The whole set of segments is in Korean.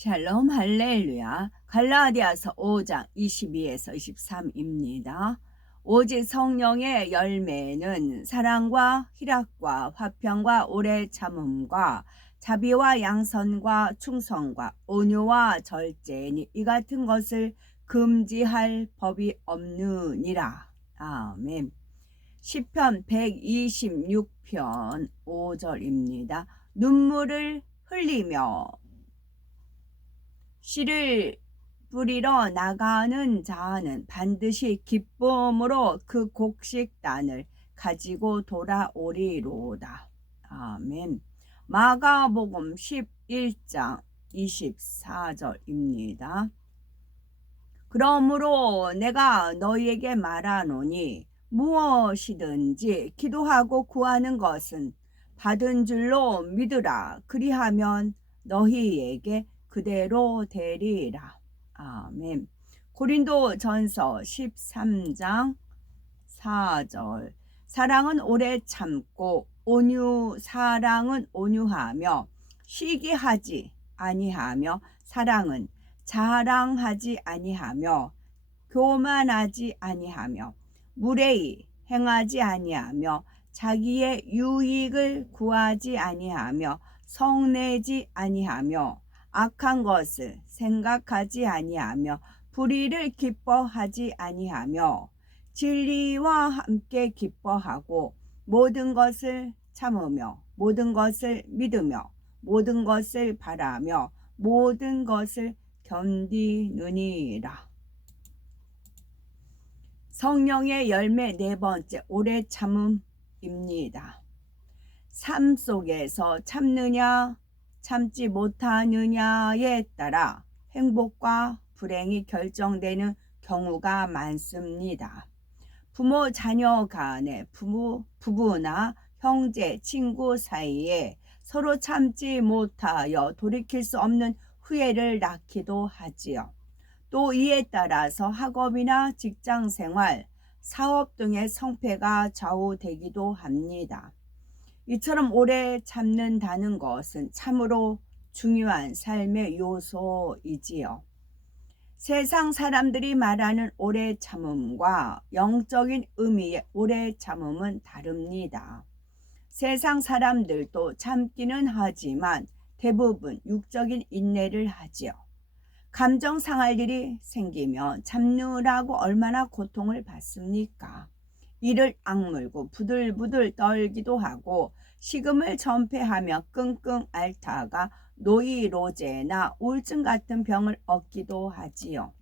샬롬 할렐루야. 갈라디아서 5장 22에서 23입니다. 오직 성령의 열매는 사랑과 희락과 화평과 오래 참음과 자비와 양선과 충성과 온유와 절제니 이 같은 것을 금지할 법이 없느니라. 아멘. 시편 126편 5절입니다. 눈물을 흘리며 씨를 뿌리러 나가는 자는 반드시 기쁨으로 그 곡식단을 가지고 돌아오리로다. 아멘. 마가복음 11장 24절입니다. 그러므로 내가 너희에게 말하노니 무엇이든지 기도하고 구하는 것은 받은 줄로 믿으라. 그리하면 너희에게 그대로 되리라. 아멘. 고린도전서 13장 4절. 사랑은 오래 참고 사랑은 온유하며 시기하지 아니하며 사랑은 자랑하지 아니하며 교만하지 아니하며 무례히 행하지 아니하며 자기의 유익을 구하지 아니하며 성내지 아니하며 악한 것을 생각하지 아니하며 불의를 기뻐하지 아니하며 진리와 함께 기뻐하고 모든 것을 참으며 모든 것을 믿으며 모든 것을 바라며 모든 것을 견디느니라. 성령의 열매 네 번째, 오래 참음입니다. 삶 속에서 참느냐 참지 못하느냐에 따라 행복과 불행이 결정되는 경우가 많습니다. 부모 자녀 간에 부부나 형제 친구 사이에 서로 참지 못하여 돌이킬 수 없는 후회를 낳기도 하지요. 또 이에 따라서 학업이나 직장생활, 사업 등의 성패가 좌우되기도 합니다. 이처럼 오래 참는다는 것은 참으로 중요한 삶의 요소이지요. 세상 사람들이 말하는 오래 참음과 영적인 의미의 오래 참음은 다릅니다. 세상 사람들도 참기는 하지만 대부분 육적인 인내를 하지요. 감정 상할 일이 생기면 참느라고 얼마나 고통을 받습니까? 이를 악물고 부들부들 떨기도 하고 식음을 전폐하며 끙끙 앓다가 노이로제나 우울증 같은 병을 얻기도 하지요.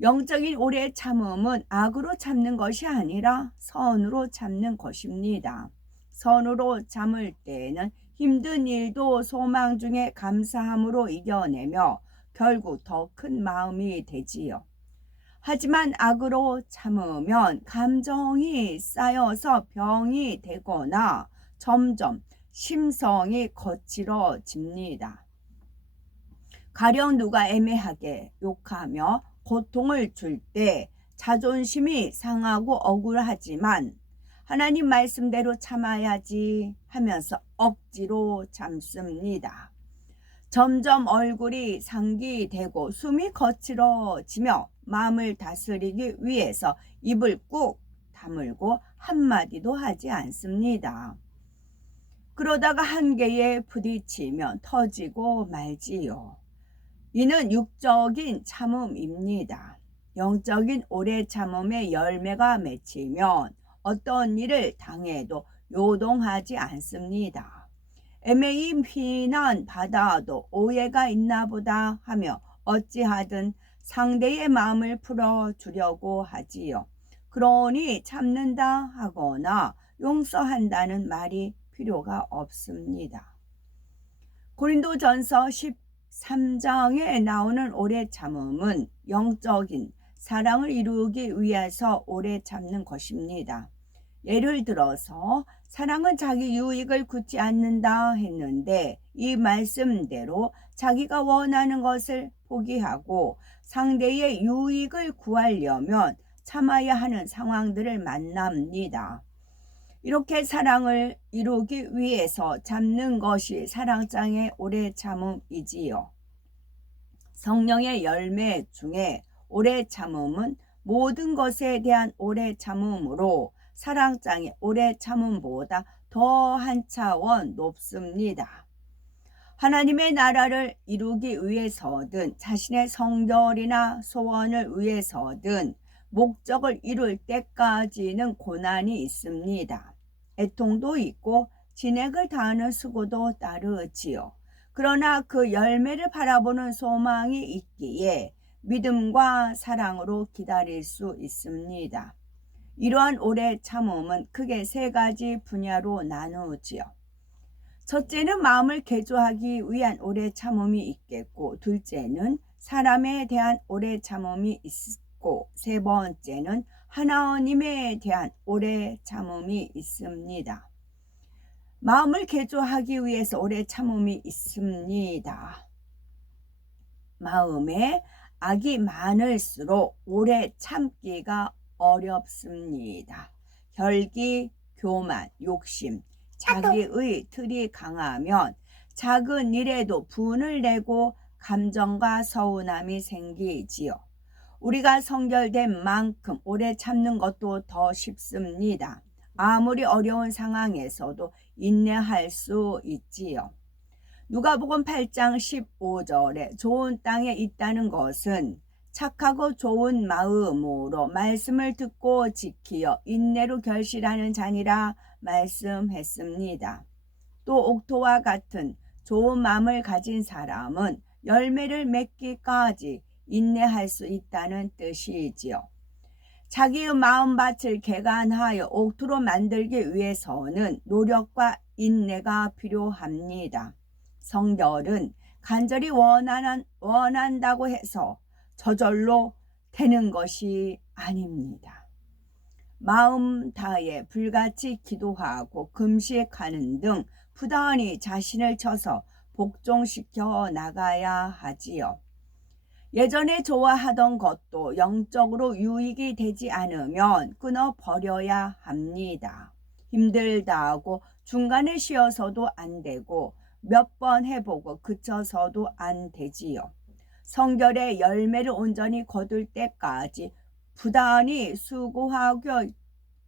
영적인 오래 참음은 악으로 참는 것이 아니라 선으로 참는 것입니다. 선으로 참을 때에는 힘든 일도 소망 중에 감사함으로 이겨내며 결국 더 큰 마음이 되지요. 하지만 악으로 참으면 감정이 쌓여서 병이 되거나 점점 심성이 거칠어집니다. 가령 누가 애매하게 욕하며 고통을 줄 때 자존심이 상하고 억울하지만 하나님 말씀대로 참아야지 하면서 억지로 참습니다. 점점 얼굴이 상기되고 숨이 거칠어지며 마음을 다스리기 위해서 입을 꾹 다물고 한마디도 하지 않습니다. 그러다가 한계에 부딪히면 터지고 말지요. 이는 육적인 참음입니다. 영적인 오래 참음의 열매가 맺히면 어떤 일을 당해도 요동하지 않습니다. 애매히 비난 받아도 오해가 있나 보다 하며 어찌하든 상대의 마음을 풀어주려고 하지요. 그러니 참는다 하거나 용서한다는 말이 필요가 없습니다. 고린도전서 13장에 나오는 오래 참음은 영적인 사랑을 이루기 위해서 오래 참는 것입니다. 예를 들어서 사랑은 자기 유익을 굳지 않는다 했는데 이 말씀대로 자기가 원하는 것을 포기하고 상대의 유익을 구하려면 참아야 하는 상황들을 만납니다. 이렇게 사랑을 이루기 위해서 참는 것이 사랑장의 오래 참음이지요. 성령의 열매 중에 오래 참음은 모든 것에 대한 오래 참음으로 사랑장의 오래 참음보다 더 한 차원 높습니다. 하나님의 나라를 이루기 위해서든 자신의 성결이나 소원을 위해서든 목적을 이룰 때까지는 고난이 있습니다. 애통도 있고 진액을 다하는 수고도 따르지요. 그러나 그 열매를 바라보는 소망이 있기에 믿음과 사랑으로 기다릴 수 있습니다. 이러한 오래 참음은 크게 세 가지 분야로 나누지요. 첫째는 마음을 개조하기 위한 오래 참음이 있겠고, 둘째는 사람에 대한 오래 참음이 있고, 세 번째는 하나님에 대한 오래 참음이 있습니다. 마음을 개조하기 위해서 오래 참음이 있습니다. 마음에 악이 많을수록 오래 참기가 어렵습니다. 혈기, 교만, 욕심, 자기의 틀이 강하면 작은 일에도 분을 내고 감정과 서운함이 생기지요. 우리가 성결된 만큼 오래 참는 것도 더 쉽습니다. 아무리 어려운 상황에서도 인내할 수 있지요. 누가복음 8장 15절에 좋은 땅에 있다는 것은 착하고 좋은 마음으로 말씀을 듣고 지키어 인내로 결실하는 자니라 말씀했습니다. 또 옥토와 같은 좋은 마음을 가진 사람은 열매를 맺기까지 인내할 수 있다는 뜻이지요. 자기의 마음밭을 개간하여 옥토로 만들기 위해서는 노력과 인내가 필요합니다. 성결은 간절히 원한다고 해서 저절로 되는 것이 아닙니다. 마음 다해 불같이 기도하고 금식하는 등 부단히 자신을 쳐서 복종시켜 나가야 하지요. 예전에 좋아하던 것도 영적으로 유익이 되지 않으면 끊어버려야 합니다. 힘들다 하고 중간에 쉬어서도 안 되고 몇 번 해보고 그쳐서도 안 되지요. 성결의 열매를 온전히 거둘 때까지 부단히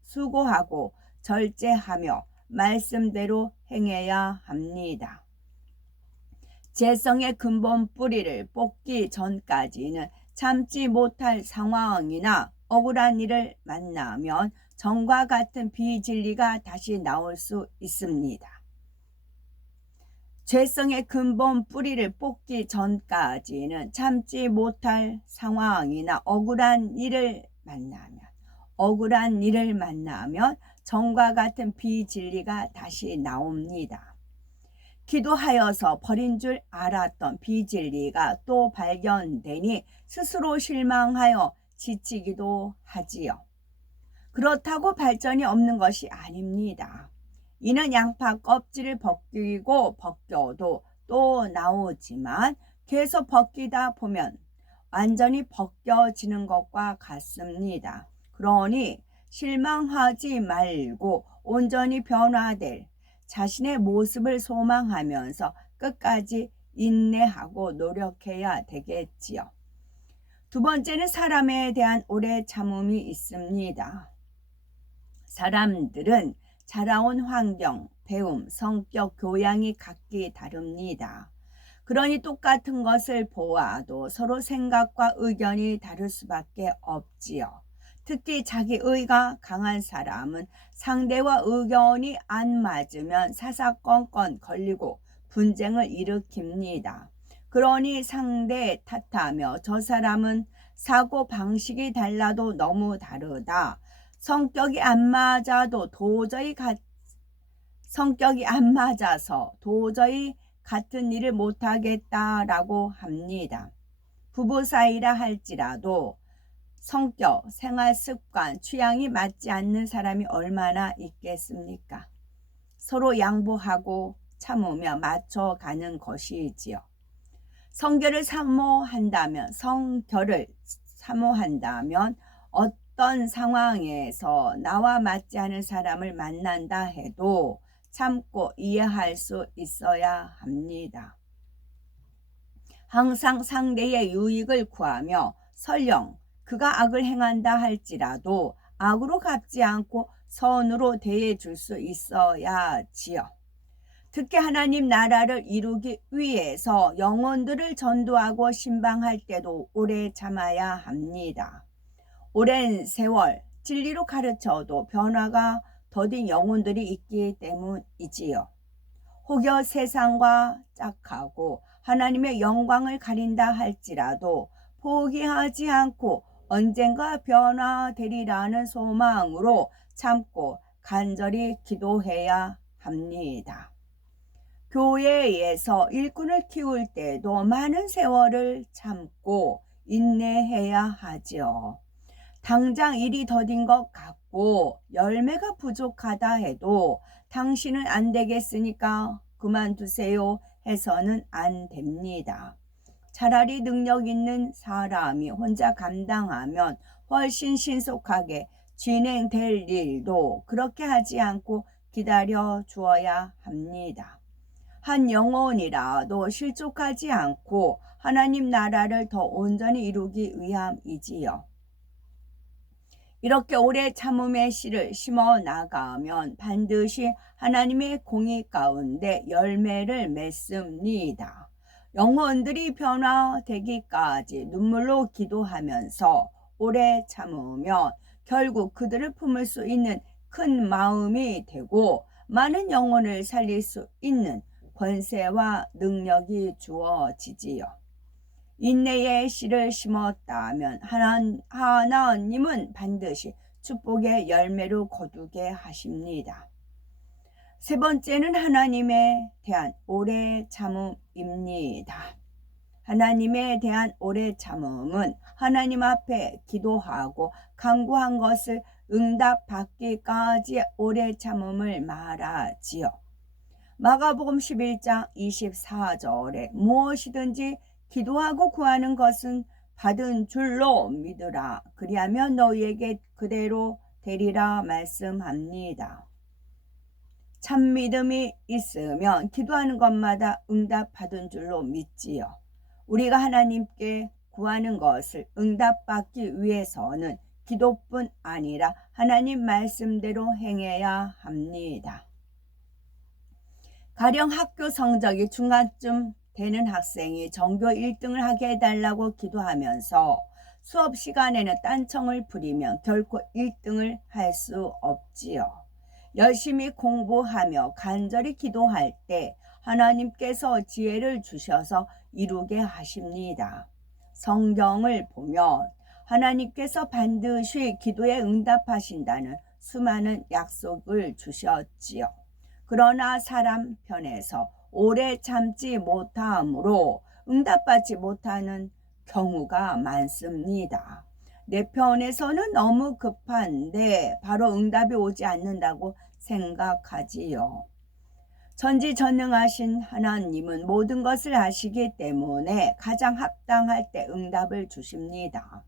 수고하고 절제하며 말씀대로 행해야 합니다. 재성의 근본 뿌리를 뽑기 전까지는 참지 못할 상황이나 억울한 일을 만나면 전과 같은 비진리가 다시 나올 수 있습니다. 죄성의 근본 뿌리를 뽑기 전까지는 참지 못할 상황이나 억울한 일을 만나면 전과 같은 비진리가 다시 나옵니다. 기도하여서 버린 줄 알았던 비진리가 또 발견되니 스스로 실망하여 지치기도 하지요. 그렇다고 발전이 없는 것이 아닙니다. 이는 양파 껍질을 벗겨도 또 나오지만 계속 벗기다 보면 완전히 벗겨지는 것과 같습니다. 그러니 실망하지 말고 온전히 변화될 자신의 모습을 소망하면서 끝까지 인내하고 노력해야 되겠지요. 두 번째는 사람에 대한 오래 참음이 있습니다. 사람들은 자라온 환경, 배움, 성격, 교양이 각기 다릅니다. 그러니 똑같은 것을 보아도 서로 생각과 의견이 다를 수밖에 없지요. 특히 자기의가 강한 사람은 상대와 의견이 안 맞으면 사사건건 걸리고 분쟁을 일으킵니다. 그러니 상대 탓하며 저 사람은 사고 방식이 달라도 너무 다르다. 성격이 안 맞아서 도저히 같은 일을 못하겠다라고 합니다. 부부 사이라 할지라도 성격, 생활 습관, 취향이 맞지 않는 사람이 얼마나 있겠습니까? 서로 양보하고 참으며 맞춰가는 것이지요. 성결을 사모한다면 어떤 상황에서 나와 맞지 않은 사람을 만난다 해도 참고 이해할 수 있어야 합니다. 항상 상대의 유익을 구하며 설령 그가 악을 행한다 할지라도 악으로 갚지 않고 선으로 대해줄 수 있어야지요. 특히 하나님 나라를 이루기 위해서 영혼들을 전도하고 신방할 때도 오래 참아야 합니다. 오랜 세월 진리로 가르쳐도 변화가 더딘 영혼들이 있기 때문이지요. 혹여 세상과 짝하고 하나님의 영광을 가린다 할지라도 포기하지 않고 언젠가 변화되리라는 소망으로 참고 간절히 기도해야 합니다. 교회에서 일꾼을 키울 때도 많은 세월을 참고 인내해야 하지요. 당장 일이 더딘 것 같고 열매가 부족하다 해도 당신은 안 되겠으니까 그만두세요 해서는 안 됩니다. 차라리 능력 있는 사람이 혼자 감당하면 훨씬 신속하게 진행될 일도 그렇게 하지 않고 기다려 주어야 합니다. 한 영혼이라도 실족하지 않고 하나님 나라를 더 온전히 이루기 위함이지요. 이렇게 오래 참음의 씨를 심어 나가면 반드시 하나님의 공의 가운데 열매를 맺습니다. 영혼들이 변화되기까지 눈물로 기도하면서 오래 참으면 결국 그들을 품을 수 있는 큰 마음이 되고 많은 영혼을 살릴 수 있는 권세와 능력이 주어지지요. 인내의 씨를 심었다면 하나님은 반드시 축복의 열매로 거두게 하십니다. 세 번째는 하나님에 대한 오래 참음입니다. 하나님에 대한 오래 참음은 하나님 앞에 기도하고 간구한 것을 응답받기까지의 오래 참음을 말하지요. 마가복음 11장 24절에 무엇이든지 기도하고 구하는 것은 받은 줄로 믿으라. 그리하면 너희에게 그대로 되리라 말씀합니다. 참 믿음이 있으면 기도하는 것마다 응답받은 줄로 믿지요. 우리가 하나님께 구하는 것을 응답받기 위해서는 기도뿐 아니라 하나님 말씀대로 행해야 합니다. 가령 학교 성적이 중간쯤 되는 학생이 전교 1등을 하게 해달라고 기도하면서 수업 시간에는 딴청을 부리면 결코 1등을 할 수 없지요. 열심히 공부하며 간절히 기도할 때 하나님께서 지혜를 주셔서 이루게 하십니다. 성경을 보면 하나님께서 반드시 기도에 응답하신다는 수많은 약속을 주셨지요. 그러나 사람 편에서 오래 참지 못함으로 응답받지 못하는 경우가 많습니다. 내 편에서는 너무 급한데 바로 응답이 오지 않는다고 생각하지요. 전지전능하신 하나님은 모든 것을 아시기 때문에 가장 합당할 때 응답을 주십니다.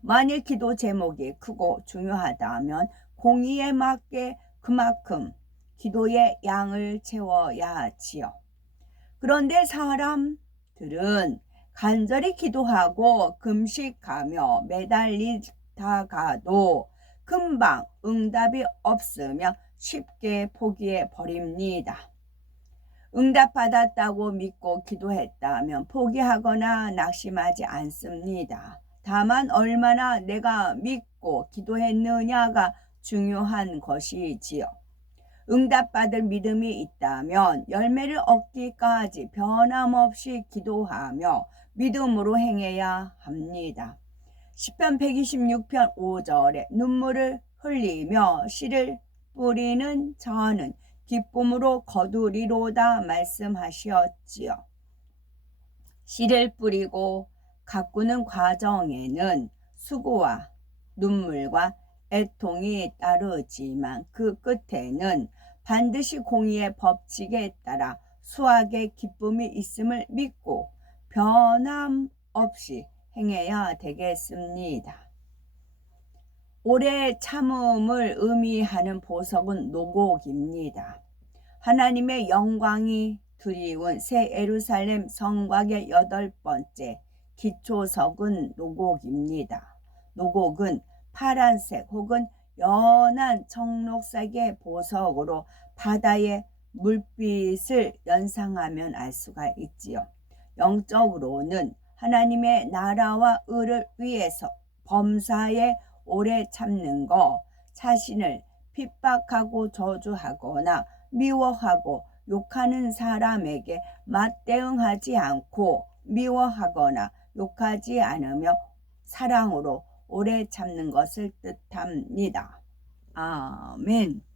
만일 기도 제목이 크고 중요하다면 공의에 맞게 그만큼 기도의 양을 채워야 하지요. 그런데 사람들은 간절히 기도하고 금식하며 매달리다가도 금방 응답이 없으면 쉽게 포기해 버립니다. 응답받았다고 믿고 기도했다면 포기하거나 낙심하지 않습니다. 다만 얼마나 내가 믿고 기도했느냐가 중요한 것이지요. 응답받을 믿음이 있다면 열매를 얻기까지 변함없이 기도하며 믿음으로 행해야 합니다. 시편 126편 5절에 눈물을 흘리며 씨를 뿌리는 저는 기쁨으로 거두리로다 말씀하셨지요. 씨를 뿌리고 가꾸는 과정에는 수고와 눈물과 애통이 따르지만 그 끝에는 반드시 공의의 법칙에 따라 수확의 기쁨이 있음을 믿고 변함없이 행해야 되겠습니다. 오래 참음을 의미하는 보석은 노곡입니다. 하나님의 영광이 드리운 새 예루살렘 성곽의 8번째 기초석은 노곡입니다. 노곡은 파란색 혹은 연한 청록색의 보석으로 바다의 물빛을 연상하면 알 수가 있지요. 영적으로는 하나님의 나라와 의를 위해서 범사에 오래 참는 것, 자신을 핍박하고 저주하거나 미워하고 욕하는 사람에게 맞대응하지 않고 미워하거나 욕하지 않으며 사랑으로 오래 참는 것을 뜻합니다. 아멘.